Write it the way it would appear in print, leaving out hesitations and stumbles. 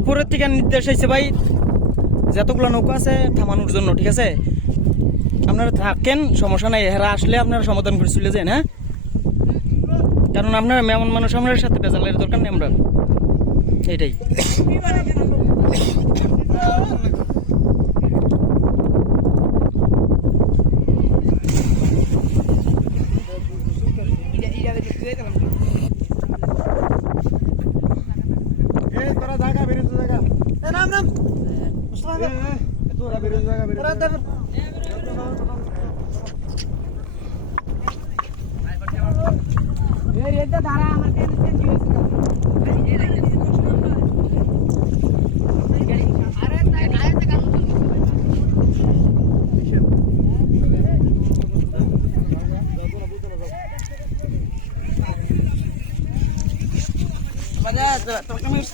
উপরের থেকে নির্দেশ হয়েছে ভাই যতগুলো নৌকা আছে থামানোর জন্য, ঠিক আছে? আপনারা থাকেন, সমস্যা নাই, এরা আসলে আপনারা সমাধান করে চলে যান, হ্যাঁ? কারণ আপনারা মেমন মানুষ, আপনার সাথে বেজালের দরকার নেই আমরা, এটাই। Toca mais